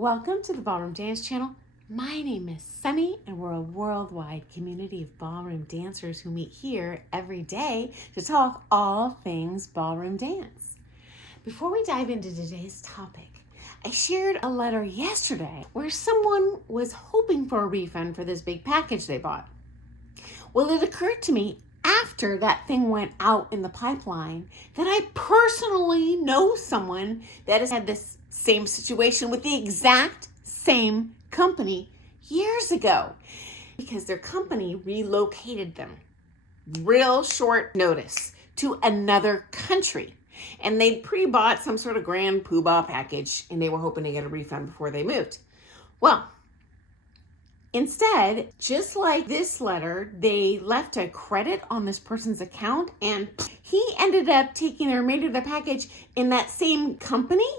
Welcome to the Ballroom Dance Channel. My name is Sunny, and we're a worldwide community of ballroom dancers who meet here every day to talk all things ballroom dance. Before we dive into today's topic, I shared a letter yesterday where someone was hoping for a refund for this big package they bought. Well, it occurred to me after that thing went out in the pipeline that I personally know someone that has had this same situation with the exact same company years ago because their company relocated them real short notice to another country. And they pre-bought some sort of grand poobah package and they were hoping to get a refund before they moved. Well, instead, just like this letter, they left a credit on this person's account and he ended up taking the remainder of the package in that same company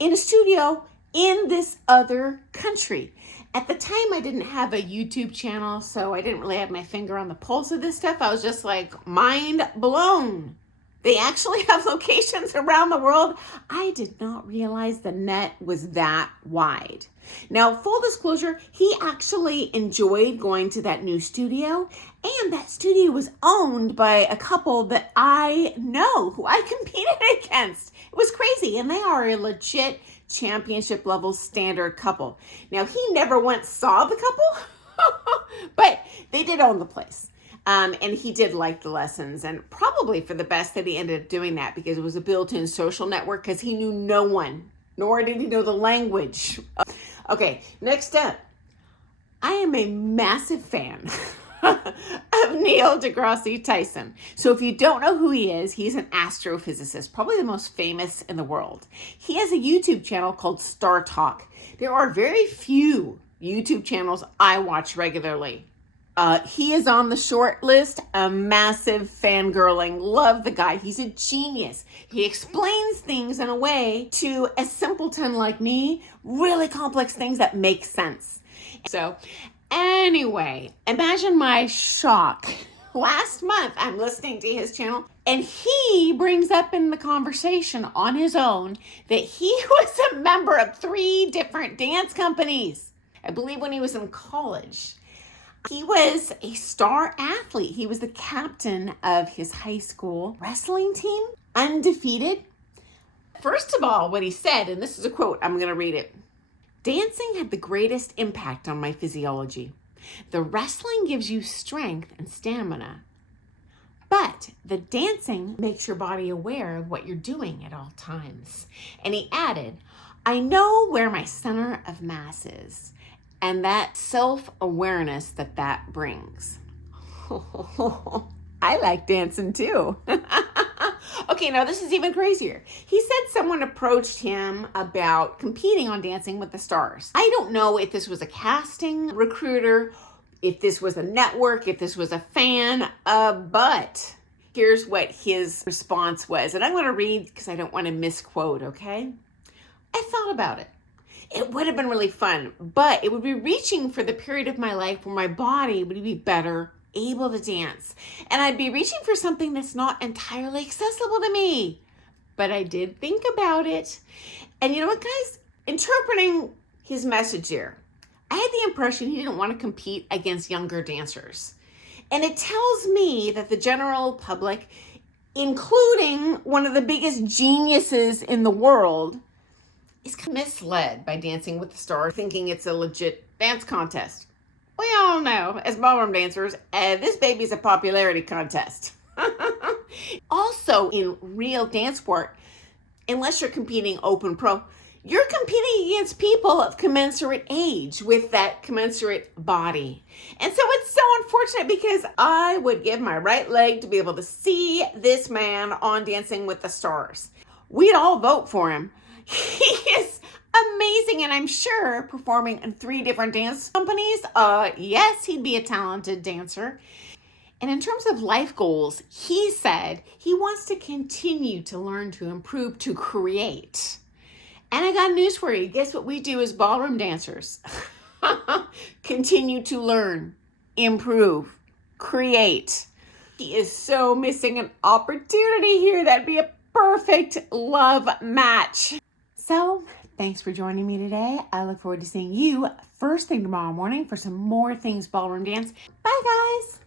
in a studio in this other country. At the time, I didn't have a YouTube channel, so I didn't really have my finger on the pulse of this stuff. I was just like, mind blown. They actually have locations around the world. I did not realize the net was that wide. Now, full disclosure, he actually enjoyed going to that new studio, and that studio was owned by a couple that I know, who I competed against. It was crazy, and they are a legit championship level standard couple. Now, he never once saw the couple, but they did own the place. And he did like the lessons, and probably for the best that he ended up doing that because it was a built-in social network because he knew no one, nor did he know the language. Okay, next up, I am a massive fan of Neil DeGrasse Tyson. So if you don't know who he is, he's an astrophysicist, probably the most famous in the world. He has a YouTube channel called Star Talk. There are very few YouTube channels I watch regularly. He is on the short list, a massive fangirling. Love the guy. He's a genius. He explains things in a way to a simpleton like me, really complex things that make sense. So anyway, imagine my shock. Last month, I'm listening to his channel, and he brings up in the conversation on his own that he was a member of 3 different dance companies. I believe when he was in college. He was a star athlete. He was the captain of his high school wrestling team, undefeated. First of all, what he said, and this is a quote, I'm going to read it. Dancing had the greatest impact on my physiology. The wrestling gives you strength and stamina, but the dancing makes your body aware of what you're doing at all times. And he added, I know where my center of mass is. And that self-awareness that brings. I like dancing too. Okay, now this is even crazier. He said someone approached him about competing on Dancing with the Stars. I don't know if this was a casting recruiter, if this was a network, if this was a fan, but here's what his response was. And I'm going to read because I don't want to misquote, okay? I thought about it. It would have been really fun, but it would be reaching for the period of my life where my body would be better able to dance. And I'd be reaching for something that's not entirely accessible to me. But I did think about it. And you know what, guys? Interpreting his message here, I had the impression he didn't want to compete against younger dancers. And it tells me that the general public, including one of the biggest geniuses in the world, is misled by Dancing with the Stars, thinking it's a legit dance contest. We all know, as ballroom dancers, this baby's a popularity contest. Also, in real dance sport, unless you're competing open pro, you're competing against people of commensurate age with that commensurate body. And so it's so unfortunate because I would give my right leg to be able to see this man on Dancing with the Stars. We'd all vote for him. He is amazing, and I'm sure performing in 3 different dance companies, yes, he'd be a talented dancer. And in terms of life goals, he said he wants to continue to learn, to improve, to create. And I got news for you. Guess what we do as ballroom dancers? Continue to learn, improve, create. He is so missing an opportunity here. That'd be a perfect love match. So Thanks for joining me today. I look forward to seeing you first thing tomorrow morning for some more things ballroom dance. Bye, guys.